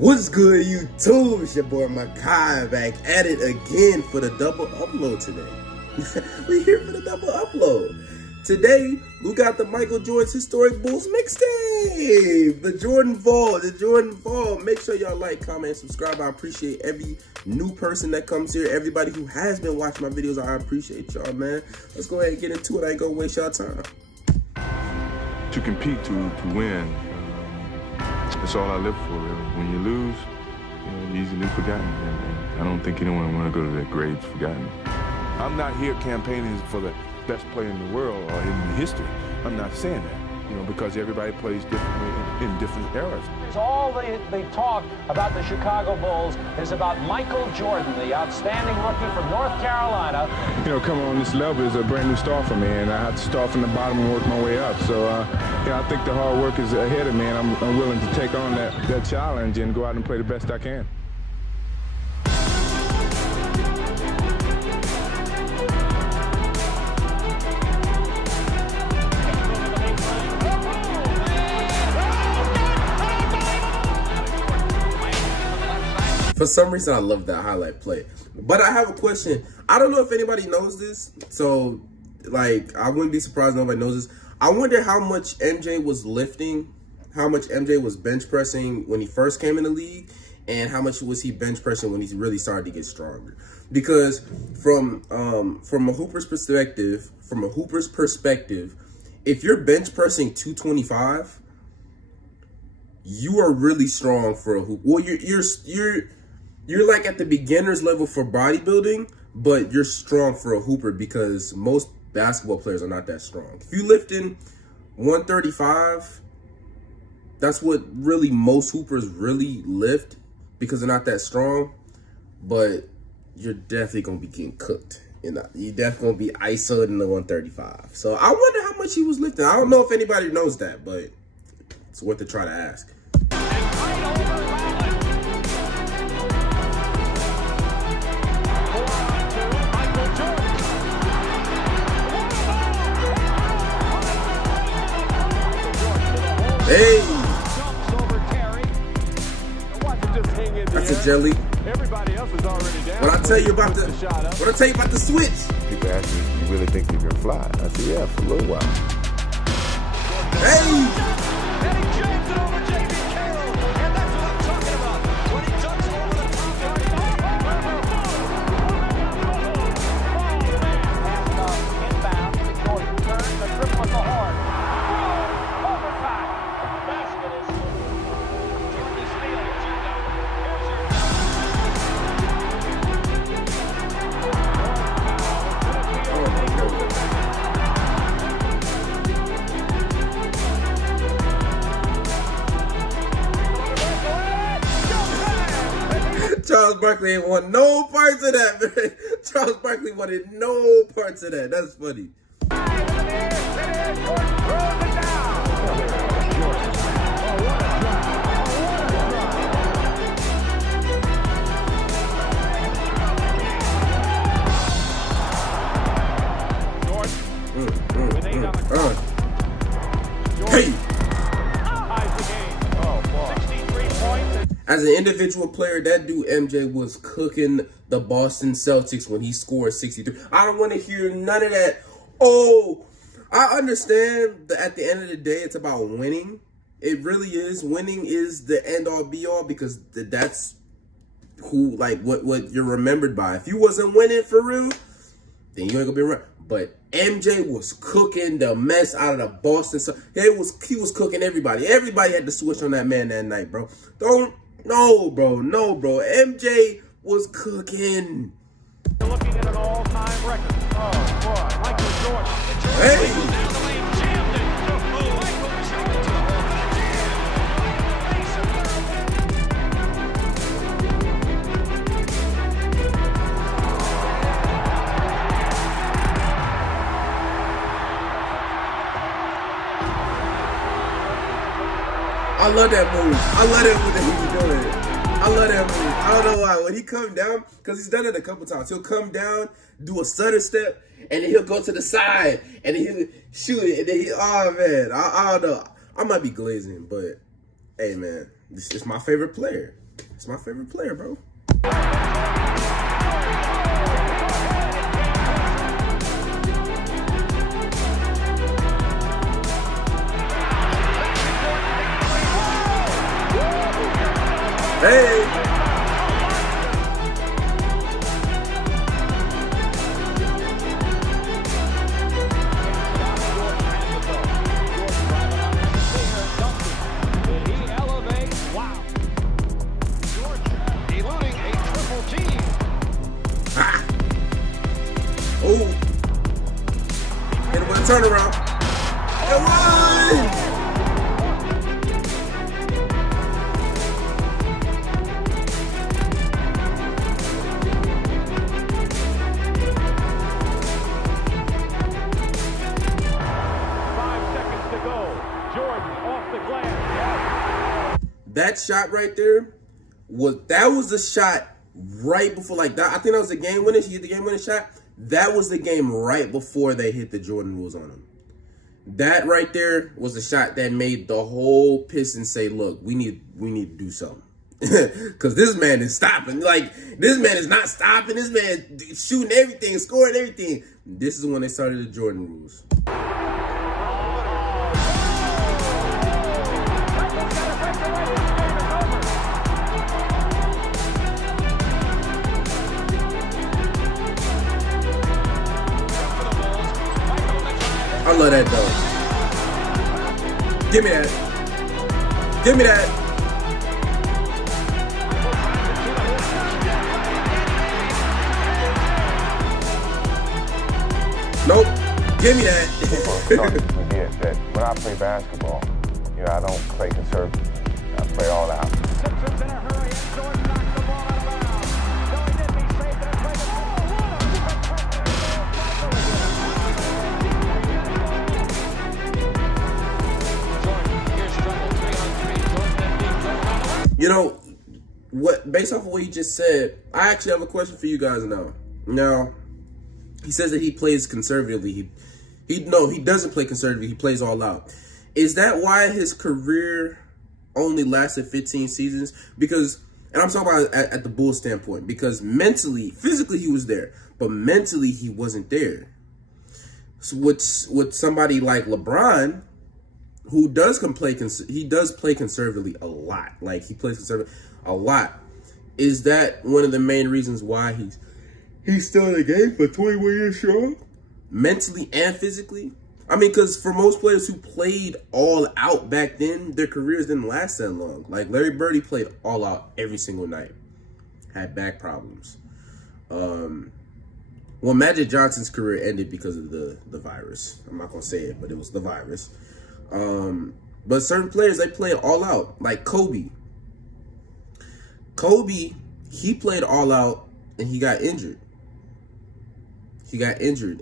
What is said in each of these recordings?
What's good, YouTube? It's your boy Mekhi back at it again for the double upload today. We're here for the double upload. Today, we got the Michael Jordan's Historic Bulls Mixtape. The Jordan Fall. Make sure y'all like, comment, and subscribe. I appreciate every new person that comes here. Everybody who has been watching my videos, I appreciate y'all, man. Let's go ahead and get into it. I ain't gonna waste y'all time. To compete, to win, that's all I live for, really. When you lose, you're easily forgotten. And I don't think anyone want to go to their graves forgotten. I'm not here campaigning for the best player in the world or in history. I'm not saying that, because everybody plays differently in different eras. All the talk about the Chicago Bulls is about Michael Jordan, the outstanding rookie from North Carolina. Coming on this level is a brand new start for me, and I have to start from the bottom and work my way up. So, I think the hard work is ahead of me, and I'm willing to take on that challenge and go out and play the best I can. For some reason, I love that highlight play. But I have a question. I don't know if anybody knows this. So, I wouldn't be surprised if nobody knows this. I wonder how much MJ was lifting, how much MJ was bench pressing when he first came in the league, and how much was he bench pressing when he really started to get stronger. Because from a hooper's perspective, if you're bench pressing 225, you are really strong for a hoop. Well, you're like at the beginner's level for bodybuilding, but you're strong for a hooper because most basketball players are not that strong. If you lift in 135, that's what really most hoopers really lift because they're not that strong, but you're definitely going to be getting cooked. You're definitely going to be ISO'd in the 135. So I wonder how much he was lifting. I don't know if anybody knows that, but it's worth a try to ask. Hey, that's a jelly. Everybody else is already down. What I tell you about the switch? People ask me, you really think you can fly? I said, yeah, for a little while. Hey! Charles Barkley ain't want no parts of that, man. Charles Barkley wanted no parts of that. That's funny. Hey! As an individual player, that dude MJ was cooking the Boston Celtics when he scored 63. I don't want to hear none of that. Oh, I understand that at the end of the day, it's about winning. It really is. Winning is the end-all, be-all because that's who, what you're remembered by. If you wasn't winning for real, then you ain't gonna be around. But MJ was cooking the mess out of the Boston Celtics. He was cooking everybody. Everybody had to switch on that man that night, bro. No, bro. MJ was cooking. You're looking at an all-time record. Oh, boy. Michael Jordan. Hey! I love that move. I love that move that he was doing. I love that move. I don't know why. When he come down, because he's done it a couple times, he'll come down, do a stutter step, and then he'll go to the side, and then he'll shoot it, and then oh, man. I don't know. I might be glazing, but, hey, man, this is my favorite player. It's my favorite player, bro. Hey! Oh, hit him with a turnaround. It won! 5 seconds to go. Jordan off the glass. That shot right there was the shot right before, like that. I think that was the game winner. He hit the game winning shot. That was the game right before they hit the Jordan rules on him. That right there was the shot that made the whole Pistons say, "Look, we need to do something." Because this man is stopping. Like, this man is not stopping. This man shooting everything, scoring everything. This is when they started the Jordan rules. I love that, though. Give me that. Give me that. Nope. Give me that. Forget that when I play basketball, you know, I don't play conservative. I play all out. Sixers in a hurry, and Jordan knocks the ball out of bounds. No, he didn't. He saved it. You know, what? Based off of what you just said, I actually have a question for you guys now. Now, he says that he plays conservatively. He doesn't play conservatively. He plays all out. Is that why his career only lasted 15 seasons? Because, and I'm talking about at the Bulls standpoint, because mentally, physically he was there, but mentally he wasn't there. So with somebody like LeBron, who does play conservatively a lot. Like, he plays conservatively a lot. Is that one of the main reasons why he's still in the game for 21 years strong? Mentally and physically? I mean, because for most players who played all out back then, their careers didn't last that long. Like, Larry Bird, he played all out every single night. Had back problems. Well, Magic Johnson's career ended because of the virus. I'm not going to say it, but it was the virus. But certain players, they played all out. Like Kobe. Kobe, he played all out and he got injured.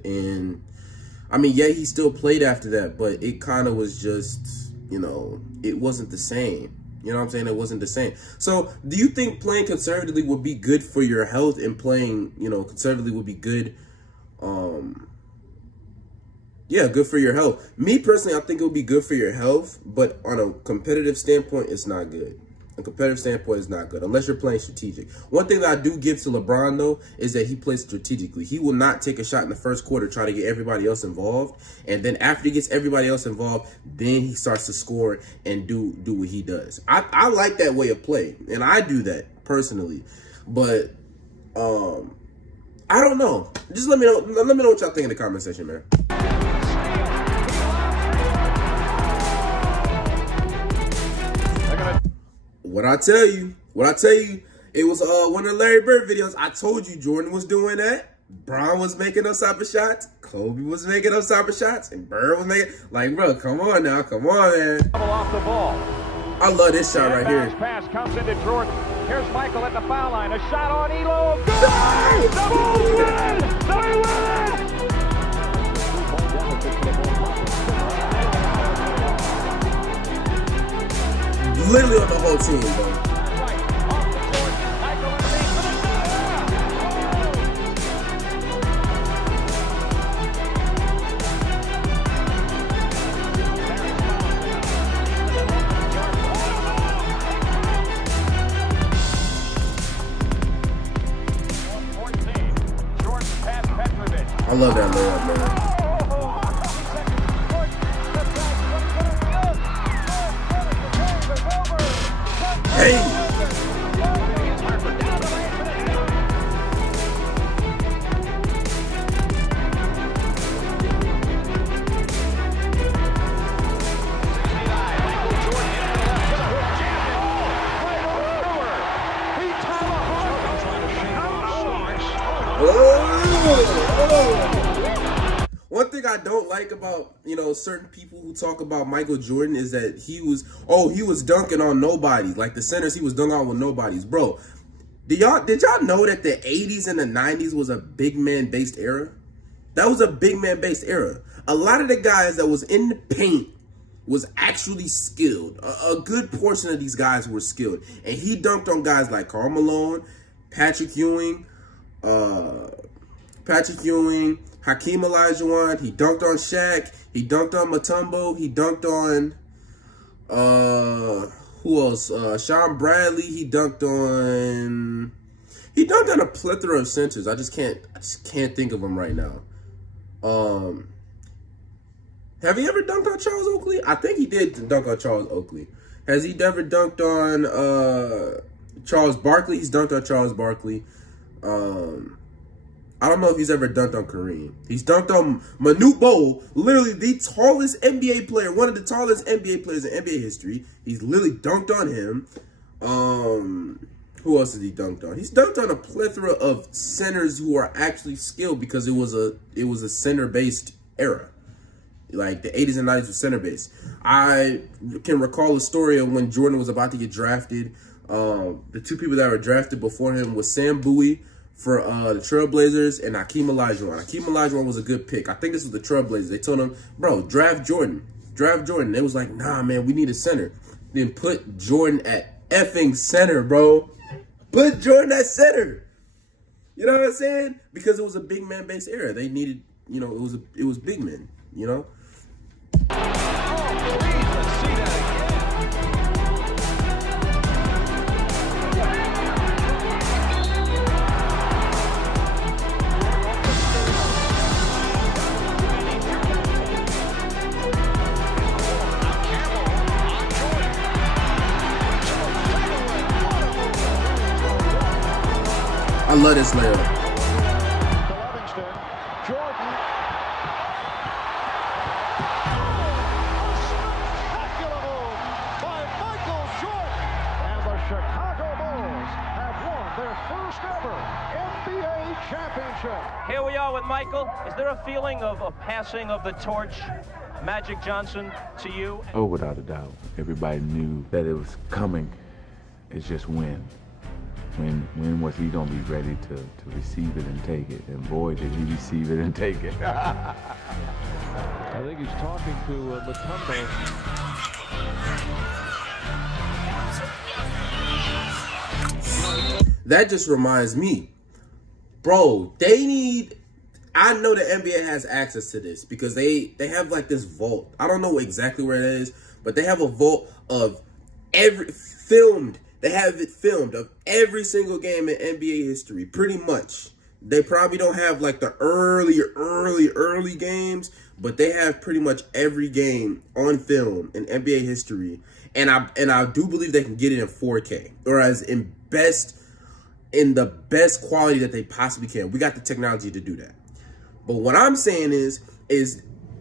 And I mean, yeah, he still played after that, but it kind of was just, you know, it wasn't the same. You know what I'm saying? It wasn't the same. So do you think playing conservatively would be good for your health, and playing, you know, conservatively would be good? Yeah, good for your health. Me personally, I think it would be good for your health, but on a competitive standpoint, it's not good. A competitive standpoint is not good unless you're playing strategic. One thing that I do give to LeBron, though, is that he plays strategically. He will not take a shot in the first quarter, try to get everybody else involved. And then after he gets everybody else involved, then he starts to score and do what he does. I like that way of play, and I do that personally. But I don't know. Just let me know. Let me know what y'all think in the comment section, man. What I tell you, it was one of the Larry Bird videos. I told you Jordan was doing that. Bron was making those type of shots. Kobe was making those type of shots. And Bird was making, like, bro, come on now. Come on, man. Off the ball. I love this shot right here. Pass comes into Jordan. Here's Michael at the foul line. A shot on Elo. Good! The Bulls win! Literally on the whole team, bro. I love that layup, man. Hey! One thing I don't like about, you know, certain people who talk about Michael Jordan is that he was dunking on nobody. Like the centers, he was dunking on with nobodies. Bro, did y'all know that the 80s and the 90s was a big man-based era? That was a big man-based era. A lot of the guys that was in the paint was actually skilled. A good portion of these guys were skilled. And he dunked on guys like Karl Malone, Patrick Ewing, Hakeem Olajuwon. He dunked on Shaq. He dunked on Mutombo. He dunked on who else? Sean Bradley. He dunked on a plethora of centers. I just can't think of them right now. Have he ever dunked on Charles Oakley? I think he did dunk on Charles Oakley. Has he ever dunked on Charles Barkley? He's dunked on Charles Barkley. I don't know if he's ever dunked on Kareem. He's dunked on Manute Bol, literally the tallest NBA player, one of the tallest NBA players in NBA history. He's literally dunked on him. Who else has he dunked on? He's dunked on a plethora of centers who are actually skilled because it was a center-based era. Like the 80s and 90s were center-based. I can recall a story of when Jordan was about to get drafted. The two people that were drafted before him was Sam Bowie for the Trailblazers and Hakeem Olajuwon. Hakeem Olajuwon was a good pick. I think this was the Trailblazers. They told him, bro, draft Jordan. Draft Jordan. They was like, nah, man, we need a center. Then put Jordan at effing center, bro. Put Jordan at center. You know what I'm saying? Because it was a big man-based era. They needed, you know, it was big men, you know? I love this layup. Jordan. Spectacular move by Michael Jordan. And the Chicago Bulls have won their first ever NBA championship. Here we are with Michael. Is there a feeling of a passing of the torch, Magic Johnson, to you? Oh, without a doubt. Everybody knew that it was coming. It's just when. When was he going to be ready to receive it and take it? And boy, did he receive it and take it. I think he's talking to Mutombo. That just reminds me, bro, they need, I know the NBA has access to this because they have like this vault. I don't know exactly where it is, but they have a vault of they have it filmed of every single game in NBA history, pretty much. They probably don't have like the early games, but they have pretty much every game on film in NBA history. And I do believe they can get it in 4K, or as in the best quality that they possibly can. We got the technology to do that. But what I'm saying is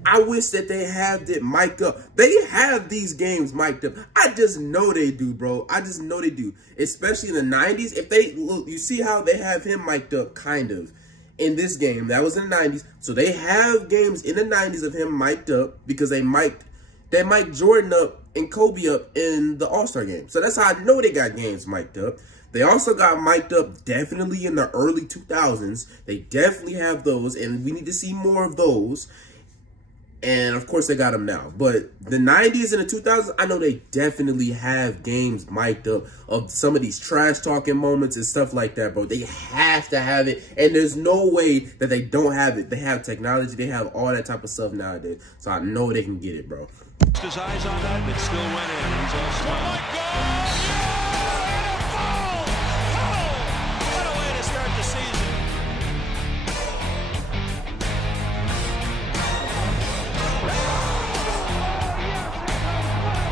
I wish that they had it mic'd up. They have these games mic'd up. I just know they do, bro. I just know they do. Especially in the 90s. If they look, you see how they have him mic'd up, kind of, in this game. That was in the 90s. So they have games in the 90s of him mic'd up because they mic'd Jordan up and Kobe up in the All-Star game. So that's how I know they got games mic'd up. They also got mic'd up definitely in the early 2000s. They definitely have those, and we need to see more of those. And, of course, they got them now. But the 90s and the 2000s, I know they definitely have games mic'd up of some of these trash-talking moments and stuff like that, bro. They have to have it. And there's no way that they don't have it. They have technology. They have all that type of stuff nowadays. So I know they can get it, bro. His eyes on that, it still went in. He's all smile. What a way to start the season.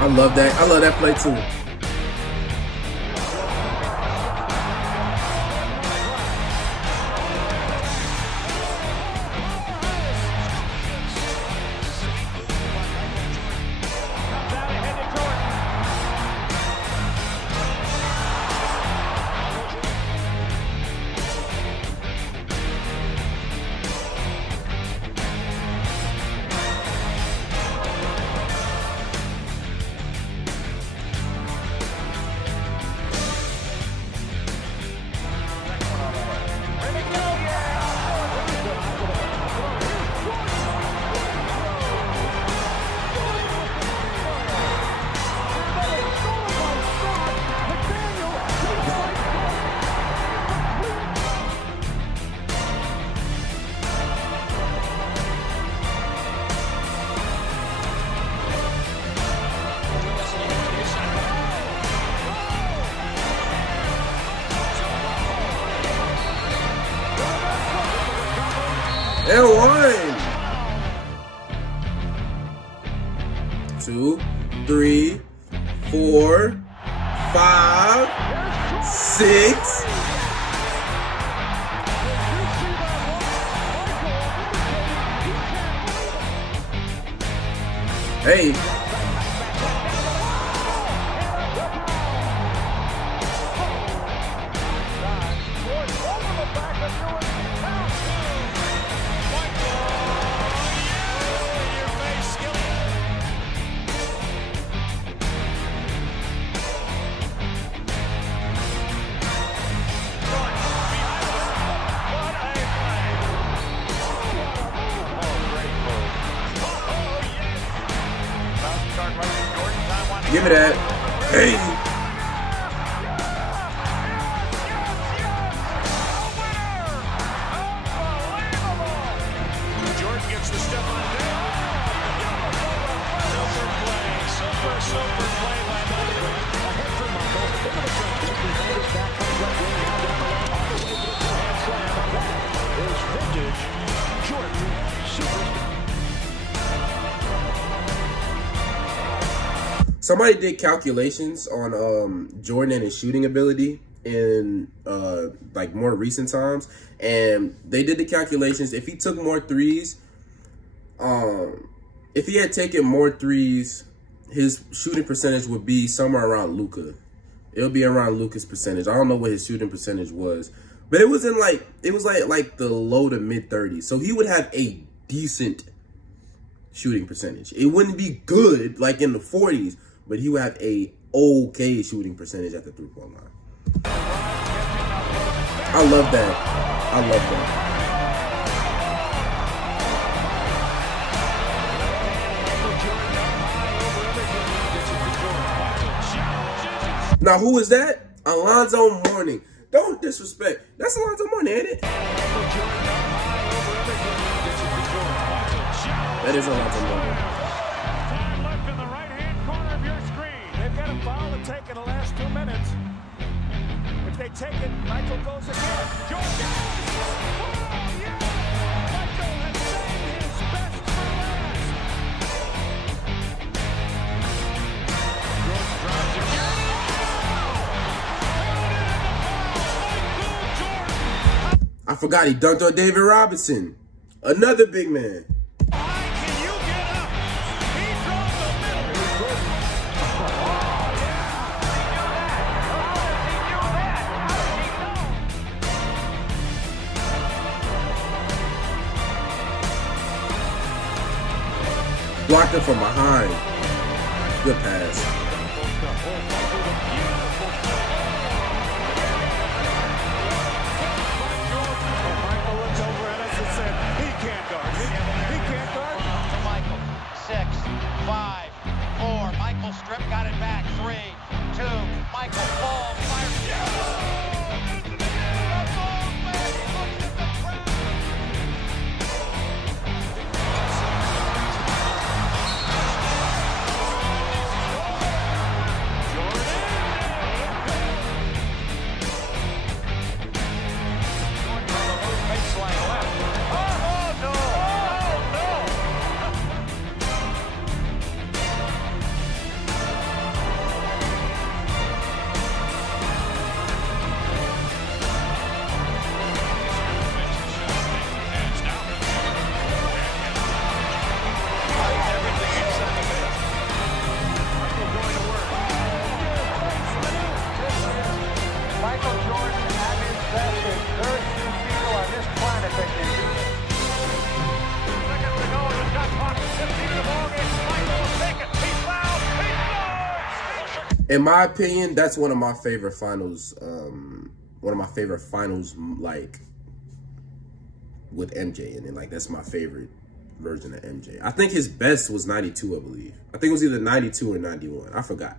I love that. I love that play too. And 1, 2, 3, 4, 5, 6. Hey. Give me that. Hey. Jordan gets the step on it. Super play. Super play by Mekhi. Ahead for Michael. Into the front. Behind his back comes right wing. Now down the lane. All the way to the two-hand slam. That is vintage Jordan Super. Somebody did calculations on Jordan and his shooting ability in like more recent times, and they did the calculations. If he took more threes, if he had taken more threes, his shooting percentage would be somewhere around Luka. It'll be around Luka's percentage. I don't know what his shooting percentage was, but it was in like the low to mid 30s. So he would have a decent shooting percentage. It wouldn't be good like in the 40s. But he would have a okay shooting percentage at the three-point line. I love that. I love that. Now, who is that? Alonzo Mourning. Don't disrespect. That's Alonzo Mourning, ain't it? That is Alonzo Mourning. Take in the last 2 minutes. If they take it, Michael goes again. Jordan! Oh, yeah! Michael has saved his best for last. Jordan drives again. I forgot he dunked on David Robinson. Another big man. Blocked it from behind. Good pass. Michael looks over at us and said, he can't guard. He can't guard. To Michael. 6, 5, 4. Michael strip, got it back. 3, 2. Michael falls, fires. Michael Jordan at his best. There's very few people on this planet that can do this. Seconds to go in the shot clock. 15 in the ballgame. Michael will take it. He's fouled. He scores! In my opinion, that's one of my favorite finals. Like with MJ in it. Like that's my favorite version of MJ. I think his best was 92, I believe. I think it was either 92 or 91. I forgot.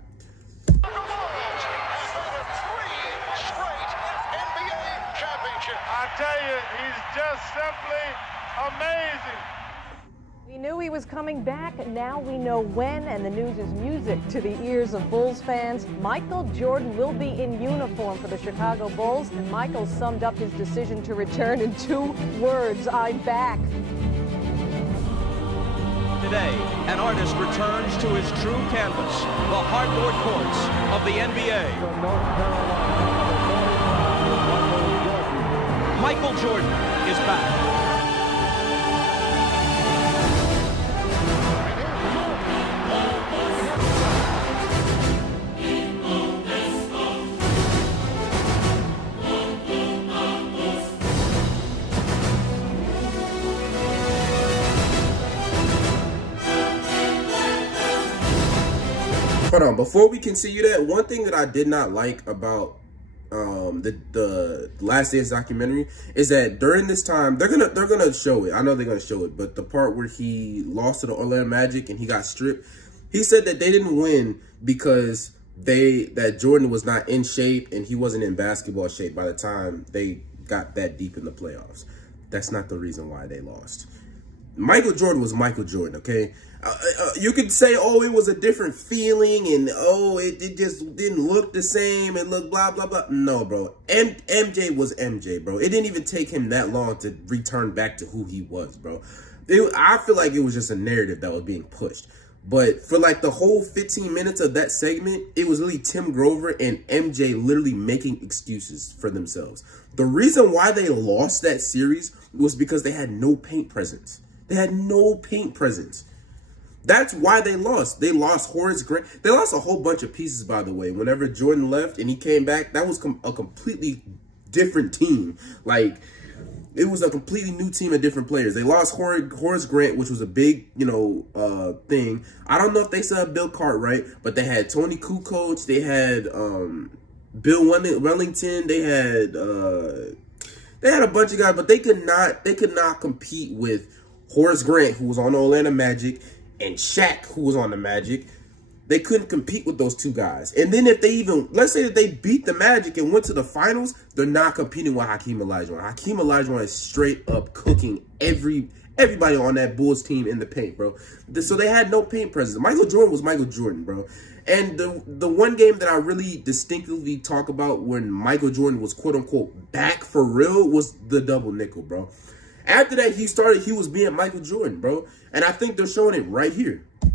I tell you, he's just simply amazing. We knew he was coming back, now we know when, and the news is music to the ears of Bulls fans. Michael Jordan will be in uniform for the Chicago Bulls, and Michael summed up his decision to return in 2 words: I'm back. Today, an artist returns to his true canvas, the hardwood courts of the NBA. Michael Jordan is back. Hold on, before we continue that, one thing that I did not like about the Last Dance documentary is that during this time they're gonna show it. I know they're gonna show it, but the part where he lost to the Orlando Magic and he got stripped, he said that they didn't win because that Jordan was not in shape and he wasn't in basketball shape by the time they got that deep in the playoffs. That's not the reason why they lost. Michael Jordan was Michael Jordan, okay? You could say, oh, it was a different feeling and, oh, it just didn't look the same. It looked blah, blah, blah. No, bro. MJ was MJ, bro. It didn't even take him that long to return back to who he was, bro. I feel like it was just a narrative that was being pushed. But for like the whole 15 minutes of that segment, it was really Tim Grover and MJ literally making excuses for themselves. The reason why they lost that series was because they had no paint presence. They had no paint presence. That's why they lost. They lost Horace Grant. They lost a whole bunch of pieces, by the way. Whenever Jordan left and he came back, that was a completely different team. Like, it was a completely new team of different players. They lost Horace Grant, which was a big, thing. I don't know if they still have Bill Cartwright, but they had Tony Kukoc. They had Bill Wellington. They had a bunch of guys, but they could not compete with Horace Grant, who was on the Orlando Magic, and Shaq, who was on the Magic. They couldn't compete with those two guys. And then if they even, let's say that they beat the Magic and went to the finals, they're not competing with Hakeem Olajuwon. Hakeem Olajuwon is straight up cooking everybody on that Bulls team in the paint, bro. So they had no paint presence. Michael Jordan was Michael Jordan, bro. And the one game that I really distinctively talk about when Michael Jordan was quote-unquote back for real was the double nickel, bro. After that, he was being Michael Jordan, bro. And I think they're showing it right here. And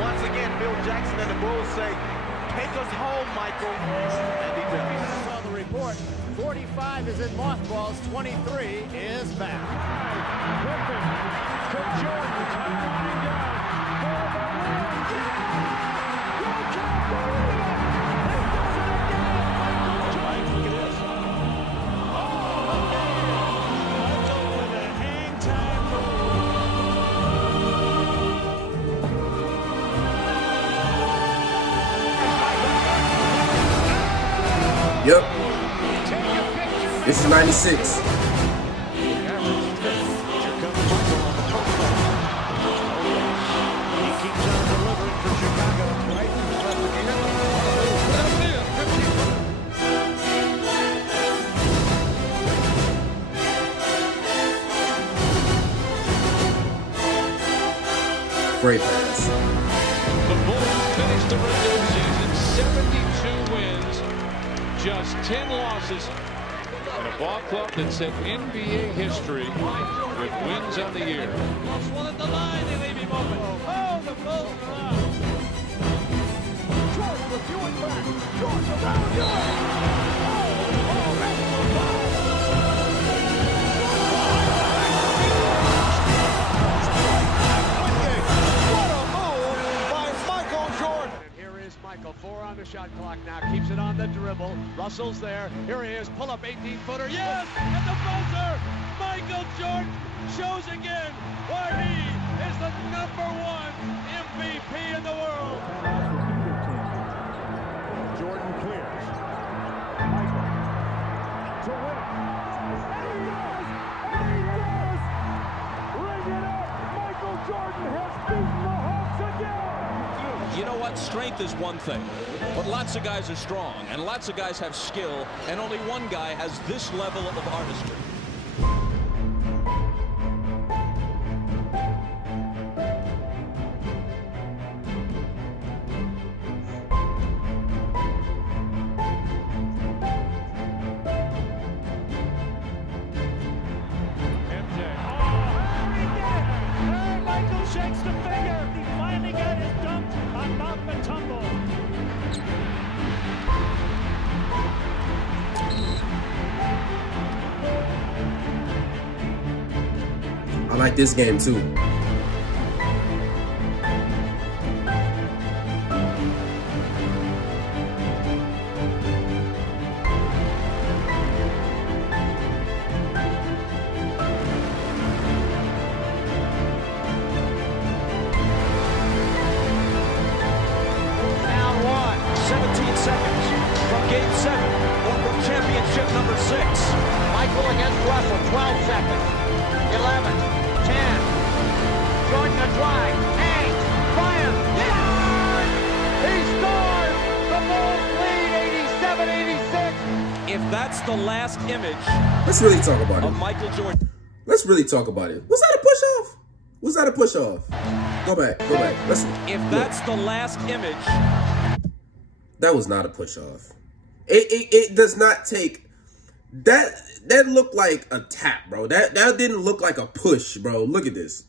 once again, Bill Jackson and the Bulls say, take us home, Michael. And he does. Saw the report. 45 is in mothballs. 23 is back. Perfect for Jordan. Yep. This is 96. Great pass. The Bulls finished the regular season 72 wins, just 10 losses, and a ball club that set NBA history with wins on the year. Lost one at the line, they leave him open. Oh, the Bulls are out. Jordan reviewing back. Jordan around Jordan. Oh, clock now, keeps it on the dribble. Russell's there. Here he is. Pull up 18-footer. Yes! At the buzzer! Michael Jordan shows again why he is the #1 MVP in the world. Jordan clears. Michael to win it. And he does! Ring it up! Michael Jordan has beaten the Hawks again! You know what? Strength is one thing, but lots of guys are strong, and lots of guys have skill, and only one guy has this level of artistry. Shakes the finger. He finally got his dunk on Mount Matumbo. I like this game too. Game 7, or from championship number 6. Michael against Russell, 12 seconds. 11, 10. Jordan a drive, hangs, fires, yes! He scores! The Bulls lead 87-86. If that's the last image, let's really talk about of it. Michael Jordan. Let's really talk about it. Was that a push off? Was that a push off? Go back, go back. If that's the last image, that was not a push off. It does not take that. That looked like a tap, bro. That didn't look like a push, bro. Look at this.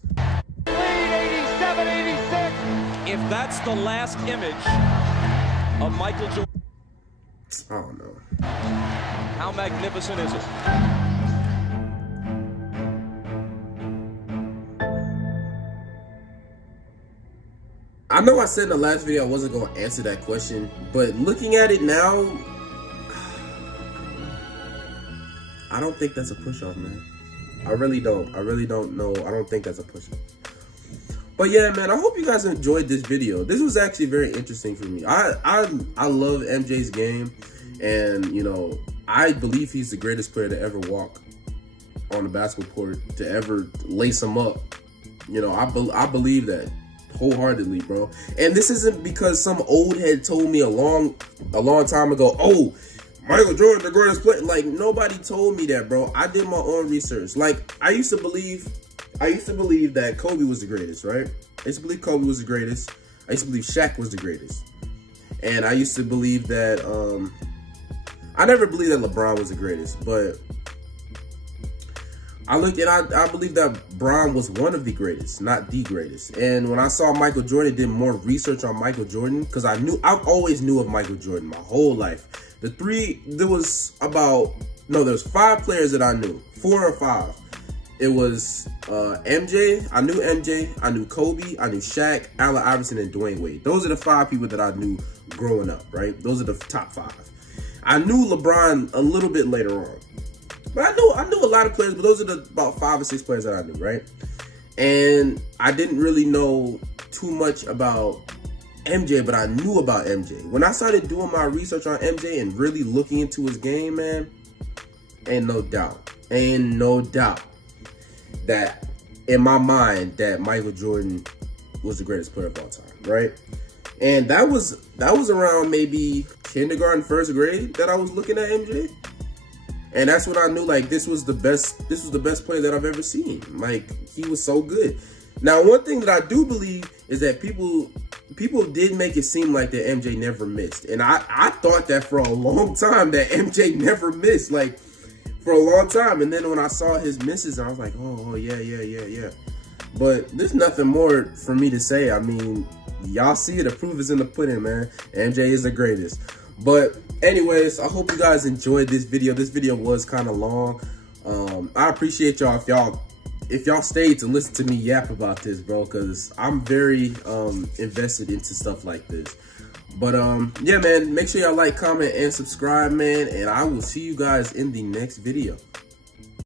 Lead 87-86. If that's the last image of Michael Jordan, I don't know. How magnificent is it? I know I said in the last video I wasn't going to answer that question, but looking at it now, I don't think that's a push-off, man. I really don't. I really don't know. I don't think that's a push-off. But yeah, man, I hope you guys enjoyed this video. This was actually very interesting for me. I love MJ's game, and, you know, I believe he's the greatest player to ever walk on the basketball court, to ever lace him up. You know, I believe that wholeheartedly, bro. And this isn't because some old head told me a long time ago, oh, Michael Jordan, the greatest player. Like, nobody told me that, bro. I did my own research. Like, I used to believe that Kobe was the greatest, right? I used to believe Kobe was the greatest. I used to believe Shaq was the greatest. And I used to believe that, I never believed that LeBron was the greatest, but I looked and I believe that Bron was one of the greatest, not the greatest. And when I saw Michael Jordan, did more research on Michael Jordan, because I've always knew of Michael Jordan my whole life. There was 5 players that I knew, 4 or 5. It was MJ, I knew MJ, I knew Kobe, I knew Shaq, Allen Iverson, and Dwayne Wade. Those are the 5 people that I knew growing up, right? Those are the top 5. I knew LeBron a little bit later on. But I knew a lot of players, but those are about 5 or 6 players that I knew, right? And I didn't really know too much about MJ, but I knew about MJ. When I started doing my research on MJ and really looking into his game, man, ain't no doubt that in my mind that Michael Jordan was the greatest player of all time, right? And that was around maybe kindergarten, 1st grade that I was looking at MJ. And that's when I knew, like, this was the best player that I've ever seen. Like, he was so good. Now, one thing that I do believe is that people did make it seem like that MJ never missed. And I thought that for a long time, that MJ never missed, like, for a long time. And then when I saw his misses, I was like, oh, yeah. But there's nothing more for me to say. I mean, y'all see it. The proof is in the pudding, man. MJ is the greatest. But anyways, I hope you guys enjoyed this video. This video was kind of long. I appreciate y'all if y'all stayed to listen to me yap about this, bro, because I'm very invested into stuff like this. But yeah, man, make sure y'all like, comment, and subscribe, man. And I will see you guys in the next video.